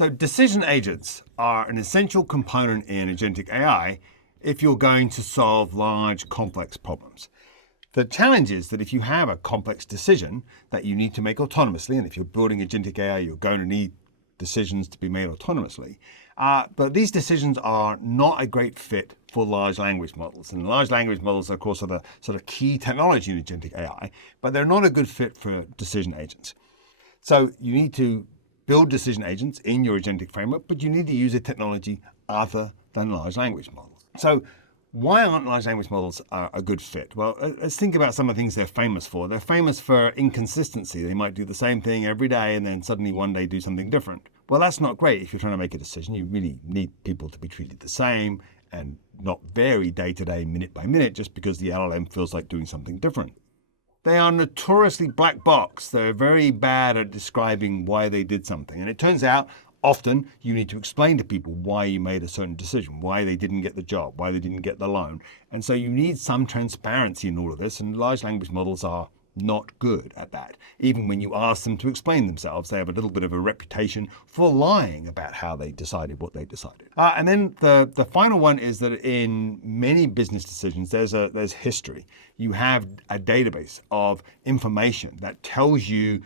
So decision agents are an essential component in agentic AI if you're going to solve large, complex problems. The challenge is that if you have a complex decision that you need to make autonomously, and if you're building agentic AI, you're going to need decisions to be made autonomously. But these decisions are not a great fit for large language models. And large language models, of course, are the sort of key technology in agentic AI, but they're not a good fit for decision agents. So you need to build decision agents in your agentic framework, but you need to use a technology other than large language models. So why aren't large language models a good fit? Well, let's think about some of the things they're famous for. They're famous for inconsistency. They might do the same thing every day and then suddenly one day do something different. Well, that's not great if you're trying to make a decision. You really need people to be treated the same and not vary day to day, minute by minute, just because the LLM feels like doing something different. They are notoriously black box. They're very bad at describing why they did something. And it turns out often you need to explain to people why you made a certain decision, why they didn't get the job, why they didn't get the loan. And so you need some transparency in all of this. And large language models are not good at that. Even when you ask them to explain themselves, they have a little bit of a reputation for lying about how they decided what they decided. And then the final one is that in many business decisions, there's history. You have a database of information that tells you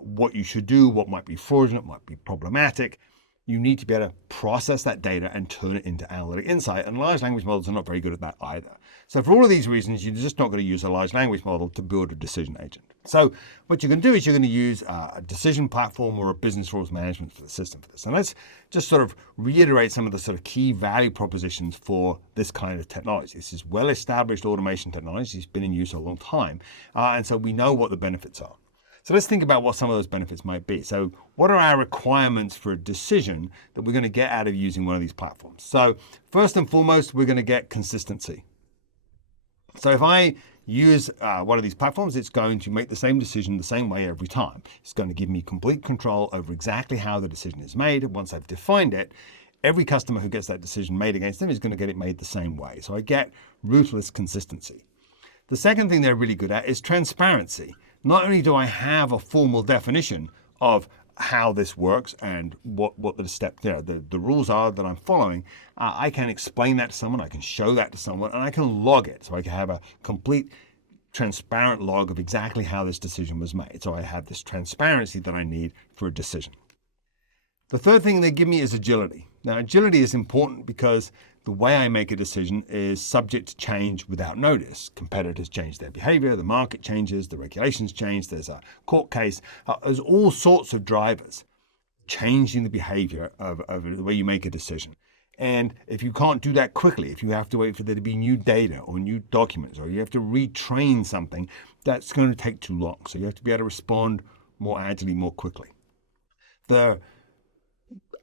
what you should do, what might be fraudulent, might be problematic. You need to be able to process that data and turn it into analytic insight. And large language models are not very good at that either. So for all of these reasons, you're just not going to use a large language model to build a decision agent. So what you're going to do is you're going to use a decision platform or a business rules management for the system for this. And let's just sort of reiterate some of the sort of key value propositions for this kind of technology. This is well-established automation technology. It's been in use a long time. And so we know what the benefits are. So let's think about what some of those benefits might be. So what are our requirements for a decision that we're going to get out of using one of these platforms? So first and foremost, we're going to get consistency. So if I use one of these platforms, it's going to make the same decision the same way every time. It's going to give me complete control over exactly how the decision is made. And once I've defined it, every customer who gets that decision made against them is going to get it made the same way. So I get ruthless consistency. The second thing they're really good at is transparency. Not only do I have a formal definition of how this works and what the steps there, the rules are that I'm following, I can explain that to someone, I can show that to someone, and I can log it. So I can have a complete transparent log of exactly how this decision was made. So I have this transparency that I need for a decision. The third thing they give me is agility. Now, agility is important because the way I make a decision is subject to change without notice. Competitors change their behavior, the market changes, the regulations change, there's a court case. There's all sorts of drivers changing the behavior of the way you make a decision. And if you can't do that quickly, if you have to wait for there to be new data or new documents, or you have to retrain something, that's going to take too long. So you have to be able to respond more agilely, more quickly. The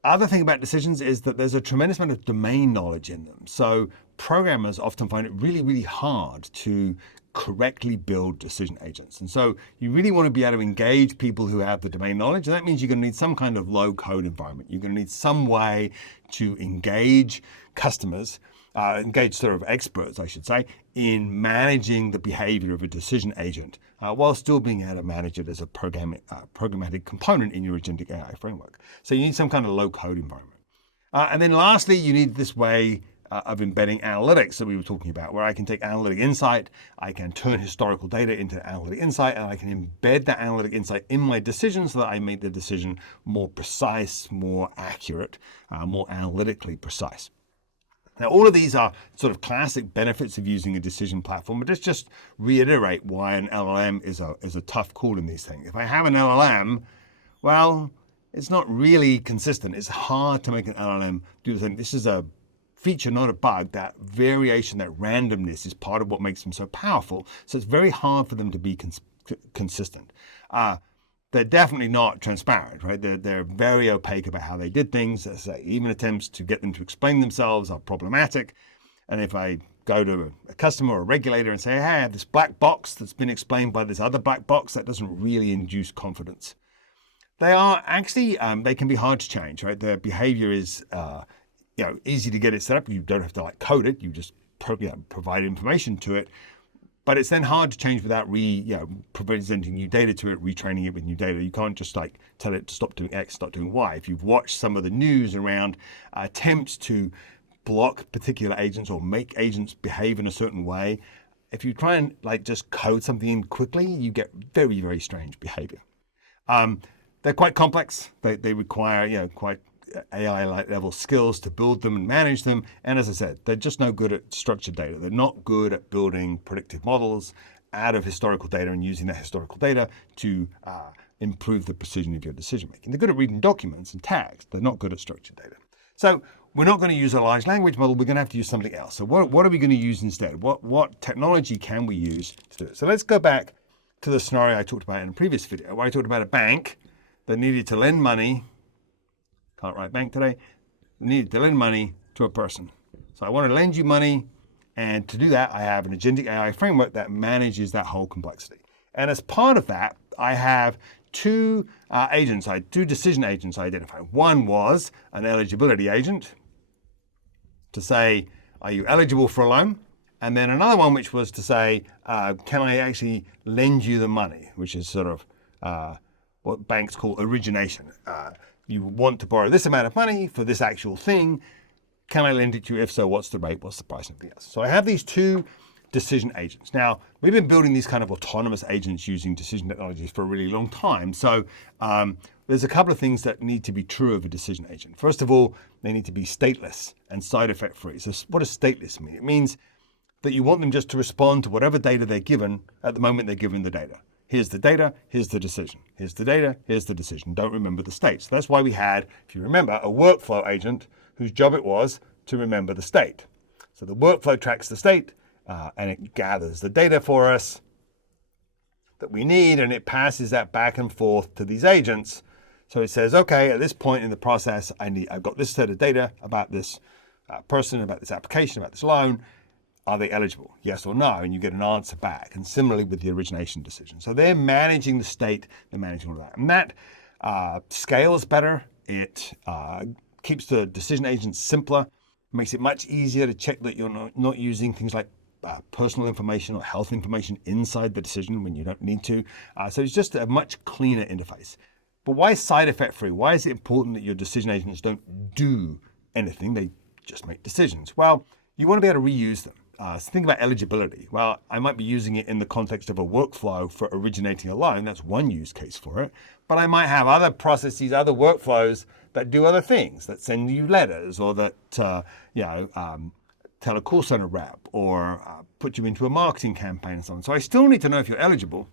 other thing about decisions is that there's a tremendous amount of domain knowledge in them. So programmers often find it really, really hard to correctly build decision agents. And so you really want to be able to engage people who have the domain knowledge. And that means you're going to need some kind of low code environment. You're going to need some way to engage customers, engage sort of experts, I should say, in managing the behavior of a decision agent, while still being able to manage it as a programmatic component in your agentic AI framework. So you need some kind of low code environment. And then lastly, you need this way of embedding analytics that we were talking about, where I can take analytic insight, I can turn historical data into analytic insight, and I can embed that analytic insight in my decision so that I make the decision more precise, more accurate, more analytically precise. Now, all of these are sort of classic benefits of using a decision platform, but let's just reiterate why an LLM is a tough call in these things. If I have an LLM, well, it's not really consistent. It's hard to make an LLM do the thing. This is a feature, not a bug. That variation, that randomness is part of what makes them so powerful. So it's very hard for them to be consistent. They're definitely not transparent, right? They're very opaque about how they did things. As I say, even attempts to get them to explain themselves are problematic. And if I go to a customer or a regulator and say, hey, I have this black box that's been explained by this other black box, that doesn't really induce confidence. They are actually, they can be hard to change, right? Their behavior is easy to get it set up. You don't have to code it. You just provide information to it. But it's then hard to change without presenting new data to it, retraining it with new data. You can't just like tell it to stop doing X, stop doing Y. If you've watched some of the news around attempts to block particular agents or make agents behave in a certain way, if you try and like just code something in quickly, you get very, very strange behavior. They're quite complex. They require quite AI level skills to build them and manage them. And as I said, they're just no good at structured data. They're not good at building predictive models out of historical data and using that historical data to improve the precision of your decision making. They're good at reading documents and tags. They're not good at structured data. So we're not going to use a large language model. We're going to have to use something else. So what are we going to use instead? What technology can we use to do it? So let's go back to the scenario I talked about in a previous video, where I talked about a bank that needed to lend money. Can't write bank today. Needed to lend money to a person. So I want to lend you money, and to do that, I have an agentic AI framework that manages that whole complexity. And as part of that, I have two decision agents identified. One was an eligibility agent to say, are you eligible for a loan? And then another one which was to say, can I actually lend you the money? Which is sort of what banks call origination. You want to borrow this amount of money for this actual thing. Can I lend it to you? If so, what's the rate? What's the price? And everything else. So I have these two decision agents. Now, we've been building these kind of autonomous agents using decision technologies for a really long time. So there's a couple of things that need to be true of a decision agent. First of all, they need to be stateless and side effect free. So what does stateless mean? It means that you want them just to respond to whatever data they're given at the moment they're given the data. Here's the data, here's the decision. Here's the data, here's the decision. Don't remember the state. So that's why we had, if you remember, a workflow agent whose job it was to remember the state. So the workflow tracks the state and it gathers the data for us that we need, and it passes that back and forth to these agents. So it says, okay, at this point in the process, I've got this set of data about this person, about this application, about this loan. Are they eligible? Yes or no? And you get an answer back. And similarly with the origination decision. So they're managing the state, they're managing all that. And that scales better. It keeps the decision agents simpler, makes it much easier to check that you're not using things like personal information or health information inside the decision when you don't need to. So it's just a much cleaner interface. But why side effect free? Why is it important that your decision agents don't do anything? They just make decisions. Well, you want to be able to reuse them. So think about eligibility. Well, I might be using it in the context of a workflow for originating a loan. That's one use case for it. But I might have other processes, other workflows that do other things, that send you letters, or that tell a call center rep, or put you into a marketing campaign and so on. So I still need to know if you're eligible,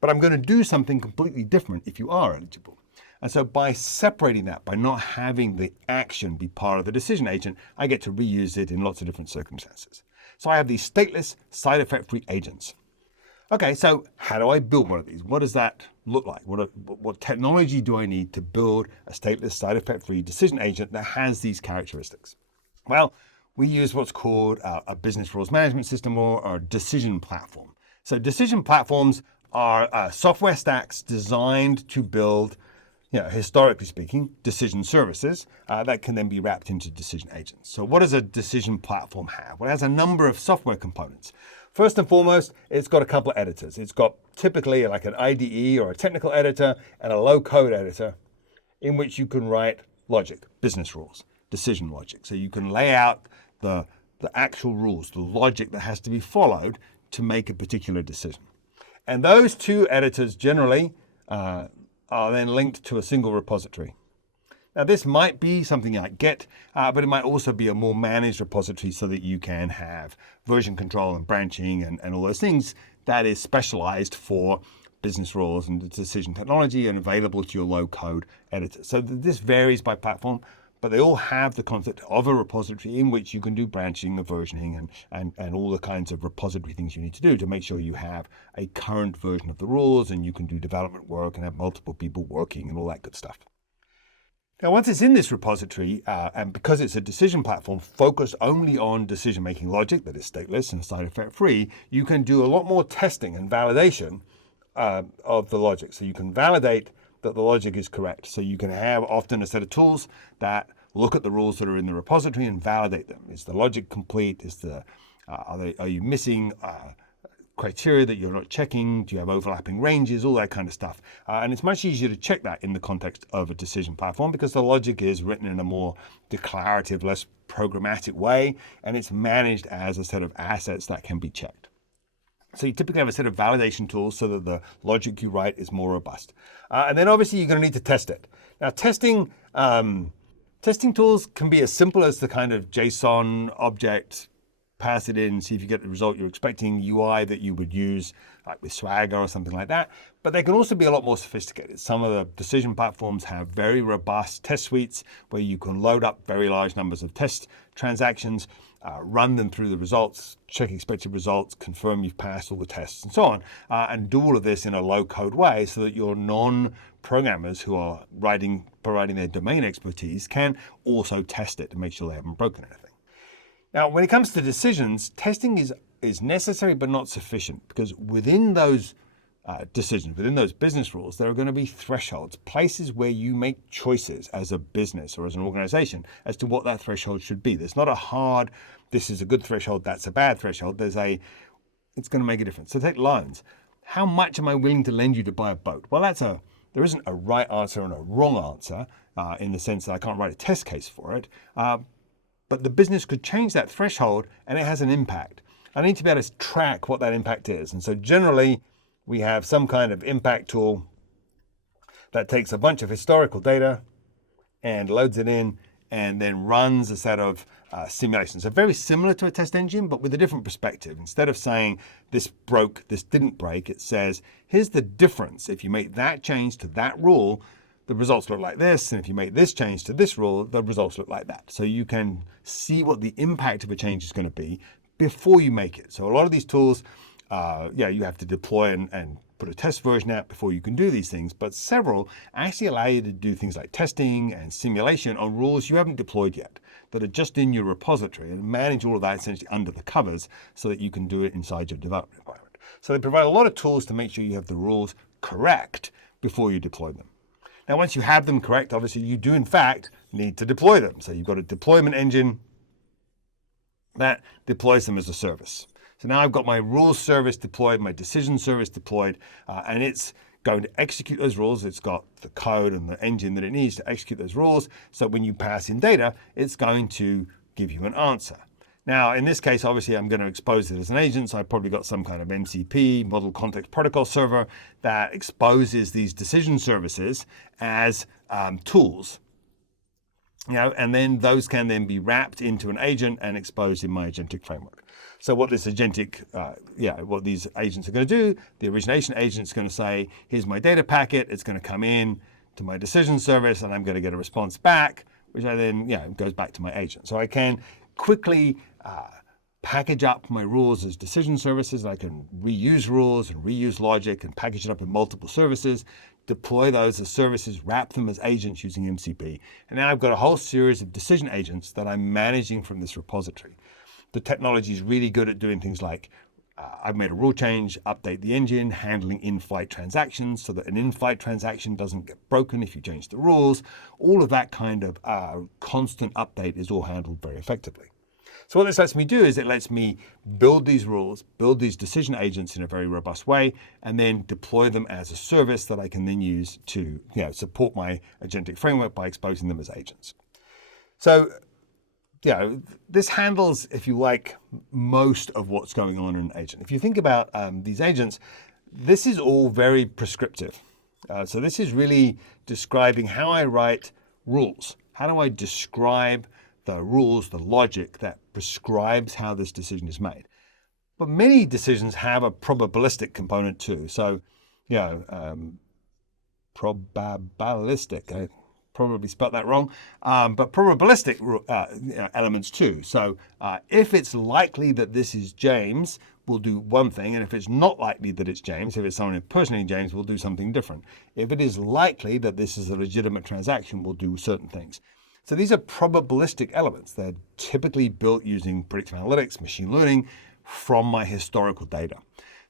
but I'm going to do something completely different if you are eligible. And so by separating that, by not having the action be part of the decision agent, I get to reuse it in lots of different circumstances. So I have these stateless, side effect free agents. Okay, so how do I build one of these? What does that look like? What technology do I need to build a stateless, side effect free decision agent that has these characteristics? Well, we use what's called a business rules management system, or a decision platform. So decision platforms are software stacks designed to build, historically speaking, decision services that can then be wrapped into decision agents. So what does a decision platform have? Well, it has a number of software components. First and foremost, it's got a couple of editors. It's got typically like an IDE or a technical editor and a low-code editor in which you can write logic, business rules, decision logic. So you can lay out the actual rules, the logic that has to be followed to make a particular decision. And those two editors generally are then linked to a single repository. Now, this might be something like Git, but it might also be a more managed repository so that you can have version control and branching and all those things that is specialized for business rules and decision technology and available to your low-code editor. So this varies by platform, but they all have the concept of a repository in which you can do branching and versioning and all the kinds of repository things you need to do to make sure you have a current version of the rules and you can do development work and have multiple people working and all that good stuff. Now, once it's in this repository, and because it's a decision platform focused only on decision-making logic that is stateless and side effect free, you can do a lot more testing and validation of the logic. So you can validate that the logic is correct. So you can have often a set of tools that look at the rules that are in the repository and validate them. Is the logic complete? Are you missing criteria that you're not checking? Do you have overlapping ranges? All that kind of stuff. And it's much easier to check that in the context of a decision platform because the logic is written in a more declarative, less programmatic way, and it's managed as a set of assets that can be checked. So you typically have a set of validation tools so that the logic you write is more robust. And then obviously you're going to need to test it. Now testing tools can be as simple as the kind of JSON object, pass it in, see if you get the result you're expecting, UI that you would use like with Swagger or something like that. But they can also be a lot more sophisticated. Some of the decision platforms have very robust test suites where you can load up very large numbers of test transactions, run them through the results, check expected results, confirm you've passed all the tests and so on, and do all of this in a low-code way so that your non-programmers who are providing their domain expertise can also test it to make sure they haven't broken anything. Now, when it comes to decisions, testing is necessary but not sufficient because within those decisions, within those business rules, there are going to be thresholds, places where you make choices as a business or as an organization as to what that threshold should be. There's not a hard, this is a good threshold, that's a bad threshold. It's going to make a difference. So take loans. How much am I willing to lend you to buy a boat? Well, there isn't a right answer and a wrong answer in the sense that I can't write a test case for it. But the business could change that threshold and it has an impact. I need to be able to track what that impact is. And so generally, we have some kind of impact tool that takes a bunch of historical data and loads it in and then runs a set of simulations. So very similar to a test engine, but with a different perspective. Instead of saying this broke, this didn't break, it says, here's the difference. If you make that change to that rule, the results look like this, and if you make this change to this rule, the results look like that. So you can see what the impact of a change is going to be before you make it. So a lot of these tools, you have to deploy and put a test version out before you can do these things, but several actually allow you to do things like testing and simulation on rules you haven't deployed yet that are just in your repository and manage all of that essentially under the covers so that you can do it inside your development environment. So they provide a lot of tools to make sure you have the rules correct before you deploy them. Now, once you have them correct, obviously you do in fact need to deploy them. So you've got a deployment engine that deploys them as a service. So now I've got my rules service deployed, my decision service deployed, and it's going to execute those rules. It's got the code and the engine that it needs to execute those rules. So when you pass in data, it's going to give you an answer. Now, in this case, obviously, I'm going to expose it as an agent, so I've probably got some kind of MCP, Model Context Protocol server, that exposes these decision services as tools. And then those can then be wrapped into an agent and exposed in my agentic framework. So what this what these agents are going to do, the origination agent is going to say, here's my data packet, it's going to come in to my decision service, and I'm going to get a response back, which I then, goes back to my agent. So I can quickly package up my rules as decision services. I can reuse rules and reuse logic and package it up in multiple services, deploy those as services, wrap them as agents using MCP. And now I've got a whole series of decision agents that I'm managing from this repository. The technology is really good at doing things like I've made a rule change, update the engine, handling in-flight transactions so that an in-flight transaction doesn't get broken if you change the rules. All of that kind of constant update is all handled very effectively. So what this lets me do is it lets me build these rules, build these decision agents in a very robust way, and then deploy them as a service that I can then use to support my agentic framework by exposing them as agents. So this handles, if you like, most of what's going on in an agent. If you think about these agents, this is all very prescriptive. So this is really describing how I write rules. How do I describe the rules, the logic that prescribes how this decision is made? But many decisions have a probabilistic component too. So, probabilistic. I probably spelt that wrong, but probabilistic elements too. So if it's likely that this is James, we'll do one thing, and if it's not likely that it's James, if it's someone impersonating James, we'll do something different. If it is likely that this is a legitimate transaction, we'll do certain things. So these are probabilistic elements. They're typically built using predictive analytics, machine learning from my historical data.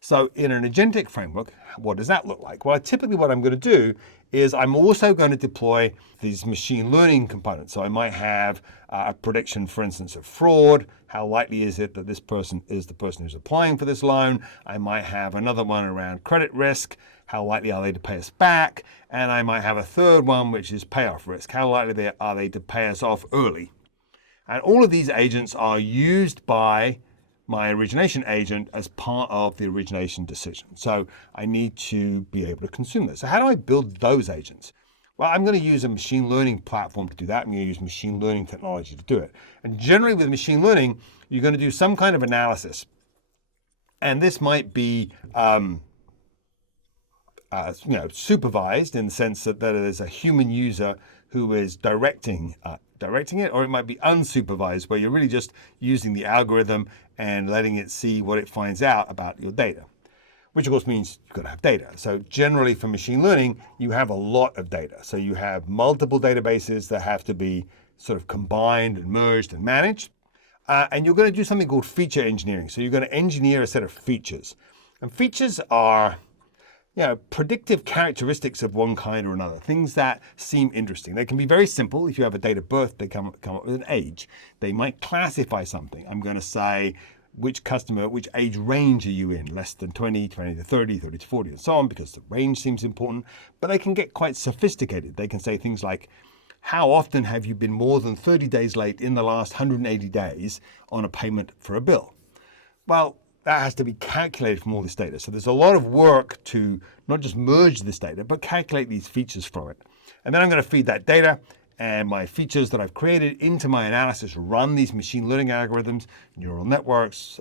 So in an agentic framework, what does that look like? Well, typically what I'm going to do is I'm also going to deploy these machine learning components. So I might have a prediction, for instance, of fraud. How likely is it that this person is the person who's applying for this loan? I might have another one around credit risk. How likely are they to pay us back? And I might have a third one, which is payoff risk. How likely are they to pay us off early? And all of these agents are used by my origination agent as part of the origination decision. So I need to be able to consume this. So how do I build those agents? Well, I'm going to use a machine learning platform to do that. I'm going to use machine learning technology to do it. And generally with machine learning, you're going to do some kind of analysis. And this might be supervised in the sense that there's a human user who is directing it, or it might be unsupervised, where you're really just using the algorithm and letting it see what it finds out about your data, which of course means you've got to have data. So generally for machine learning, you have a lot of data. So you have multiple databases that have to be sort of combined and merged and managed. And you're going to do something called feature engineering. So you're going to engineer a set of features. And features are predictive characteristics of one kind or another, things that seem interesting. They can be very simple. If you have a date of birth, they come up with an age. They might classify something. I'm going to say, which age range are you in? Less than 20, 20 to 30, 30 to 40, and so on, because the range seems important. But they can get quite sophisticated. They can say things like, how often have you been more than 30 days late in the last 180 days on a payment for a bill? Well, that has to be calculated from all this data. So there's a lot of work to not just merge this data, but calculate these features from it. And then I'm going to feed that data and my features that I've created into my analysis, run these machine learning algorithms, neural networks,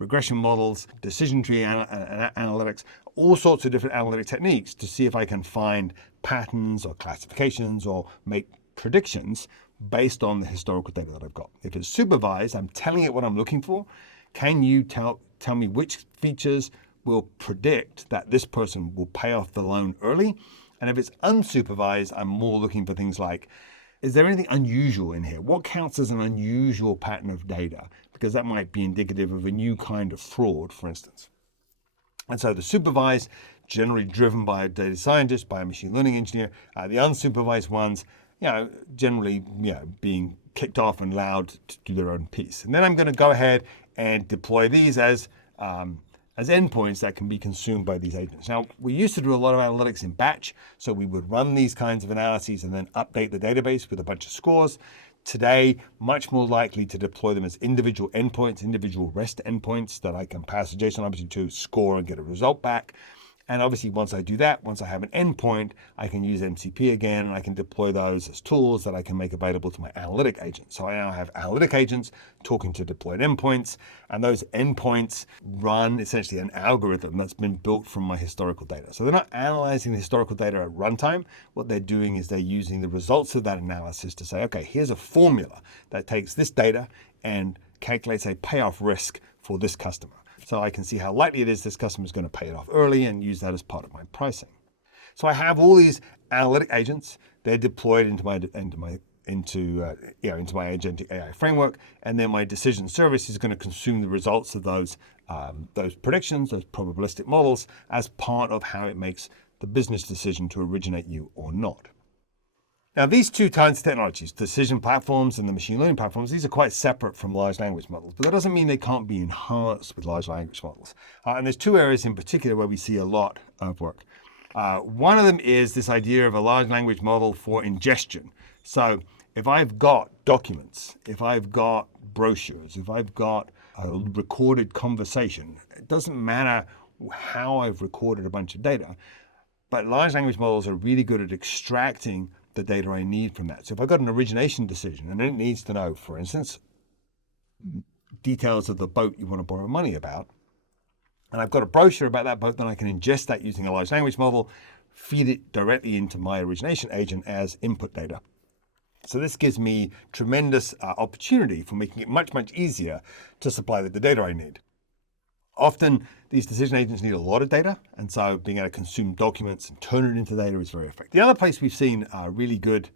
regression models, decision tree analytics, all sorts of different analytic techniques to see if I can find patterns or classifications or make predictions based on the historical data that I've got. If it's supervised, I'm telling it what I'm looking for. Can you tell me which features will predict that this person will pay off the loan early? And if it's unsupervised, I'm more looking for things like, is there anything unusual in here? What counts as an unusual pattern of data? Because that might be indicative of a new kind of fraud, for instance. And so the supervised, generally driven by a data scientist, by a machine learning engineer. The unsupervised ones, generally, being kicked off and allowed to do their own piece. And then I'm going to go ahead and deploy these as endpoints that can be consumed by these agents. Now, we used to do a lot of analytics in batch, so we would run these kinds of analyses and then update the database with a bunch of scores. Today, much more likely to deploy them as individual endpoints, individual REST endpoints that I can pass a JSON obviously to score and get a result back. And obviously, once I do that, once I have an endpoint, I can use MCP again, and I can deploy those as tools that I can make available to my analytic agents. So I now have analytic agents talking to deployed endpoints, and those endpoints run essentially an algorithm that's been built from my historical data. So they're not analyzing the historical data at runtime. What they're doing is they're using the results of that analysis to say, okay, here's a formula that takes this data and calculates a payoff risk for this customer. So I can see how likely it is this customer is going to pay it off early and use that as part of my pricing. So I have all these analytic agents. They're deployed into my agentic AI framework, and then my decision service is going to consume the results of those predictions, those probabilistic models, as part of how it makes the business decision to originate you or not. Now, these two kinds of technologies, decision platforms and the machine learning platforms, these are quite separate from large language models, but that doesn't mean they can't be enhanced with large language models. And there's two areas in particular where we see a lot of work. One of them is this idea of a large language model for ingestion. So if I've got documents, if I've got brochures, if I've got a recorded conversation, it doesn't matter how I've recorded a bunch of data, but large language models are really good at extracting the data I need from that. So if I've got an origination decision and it needs to know, for instance, details of the boat you want to borrow money about, and I've got a brochure about that boat, then I can ingest that using a large language model, feed it directly into my origination agent as input data. So this gives me tremendous opportunity for making it much, much easier to supply the data I need. Often, these decision agents need a lot of data, and so being able to consume documents and turn it into data is very effective. The other place we've seen really good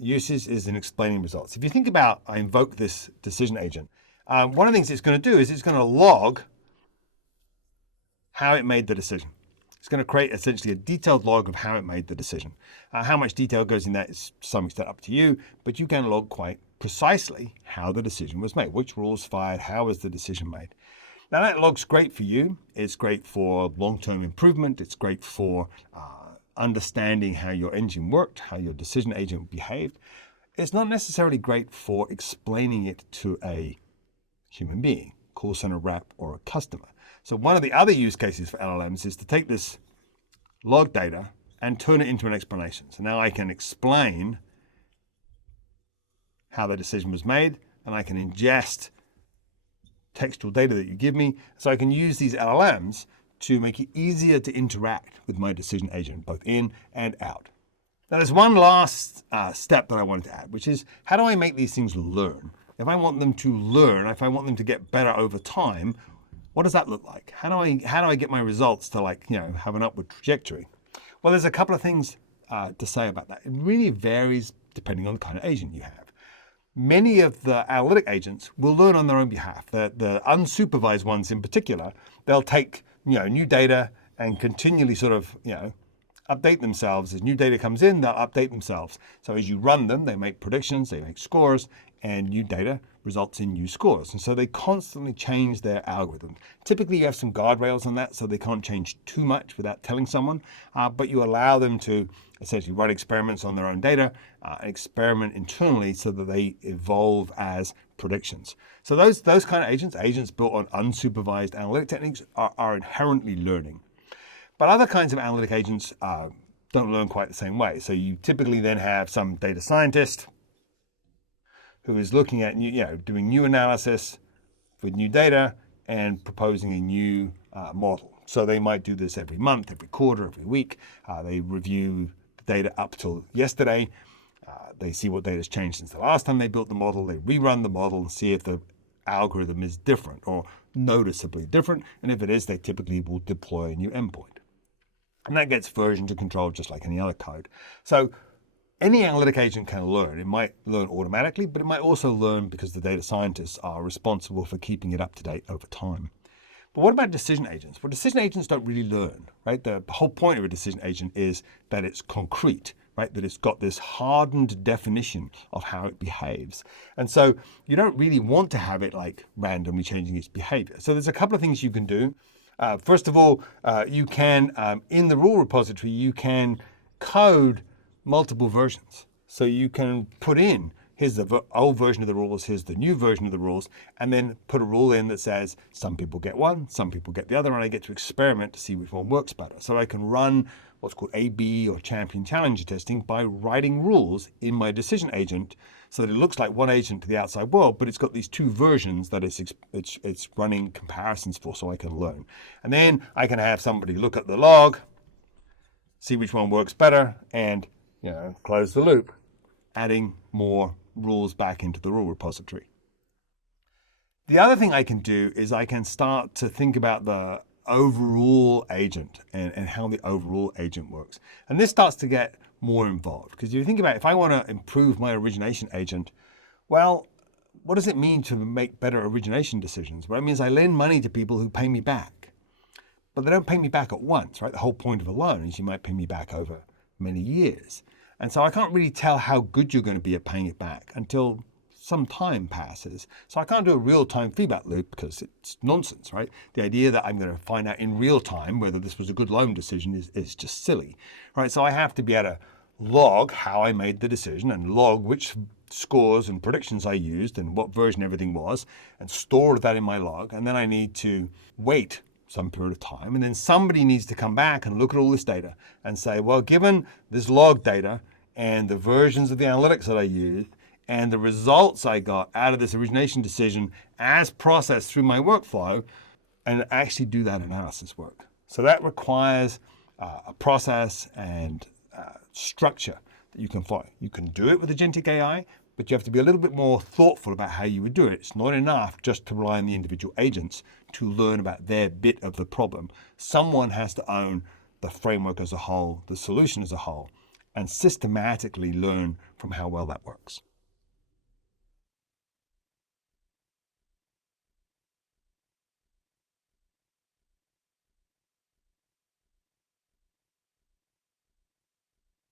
uses is in explaining results. If you think about, I invoke this decision agent, one of the things it's going to do is it's going to log how it made the decision. It's going to create essentially a detailed log of how it made the decision. How much detail goes in that is to some extent up to you, but you can log quite precisely how the decision was made, which rules fired, how was the decision made. Now that log's great for you. It's great for long-term improvement. It's great for understanding how your engine worked, how your decision agent behaved. It's not necessarily great for explaining it to a human being, call center rep, or a customer. So one of the other use cases for LLMs is to take this log data and turn it into an explanation. So now I can explain how the decision was made, and I can ingest textual data that you give me. So I can use these LLMs to make it easier to interact with my decision agent, both in and out. Now there's one last step that I wanted to add, which is how do I make these things learn? If I want them to learn, if I want them to get better over time, what does that look like? How do I get my results to have an upward trajectory? Well, there's a couple of things to say about that. It really varies depending on the kind of agent you have. Many of the analytic agents will learn on their own behalf. The unsupervised ones in particular, they'll take new data and continually update themselves. As new data comes in, they'll update themselves. So as you run them, they make predictions, they make scores, and new data results in new scores. And so they constantly change their algorithm. Typically, you have some guardrails on that, so they can't change too much without telling someone, but you allow them to essentially run experiments on their own data, experiment internally so that they evolve as predictions. So those kind of agents built on unsupervised analytic techniques are inherently learning. But other kinds of analytic agents don't learn quite the same way. So you typically then have some data scientist who is looking at doing new analysis with new data and proposing a new model. So they might do this every month, every quarter, every week. They review the data up till yesterday. They see what data has changed since the last time they built the model. They rerun the model and see if the algorithm is different or noticeably different. And if it is, they typically will deploy a new endpoint. And that gets version to control just like any other code. So any analytic agent can learn. It might learn automatically, but it might also learn because the data scientists are responsible for keeping it up to date over time. But what about decision agents? Well, decision agents don't really learn, right? The whole point of a decision agent is that it's concrete, right? That it's got this hardened definition of how it behaves. And so you don't really want to have it randomly changing its behavior. So there's a couple of things you can do. First of all, you can, in the rule repository, you can code multiple versions. So you can put in, here's the old version of the rules, here's the new version of the rules, and then put a rule in that says some people get one, some people get the other, and I get to experiment to see which one works better. So I can run what's called A/B or champion challenger testing by writing rules in my decision agent so that it looks like one agent to the outside world, but it's got these two versions that it's running comparisons for so I can learn. And then I can have somebody look at the log, see which one works better, and close the loop, adding more rules back into the rule repository. The other thing I can do is I can start to think about the overall agent and how the overall agent works. And this starts to get more involved because you think about if I want to improve my origination agent, well, what does it mean to make better origination decisions? Well, it means I lend money to people who pay me back, but they don't pay me back at once, right? The whole point of a loan is you might pay me back over many years. And so I can't really tell how good you're going to be at paying it back until some time passes. So I can't do a real-time feedback loop because it's nonsense, right? The idea that I'm going to find out in real time whether this was a good loan decision is just silly, right? So I have to be able to log how I made the decision and log which scores and predictions I used and what version everything was and store that in my log. And then I need to wait some period of time. And then somebody needs to come back and look at all this data and say, well, given this log data and the versions of the analytics that I used and the results I got out of this origination decision as processed through my workflow, and actually do that analysis work. So that requires a process and structure that you can follow. You can do it with Agentic AI, but you have to be a little bit more thoughtful about how you would do it. It's not enough just to rely on the individual agents to learn about their bit of the problem. Someone has to own the framework as a whole, the solution as a whole, and systematically learn from how well that works.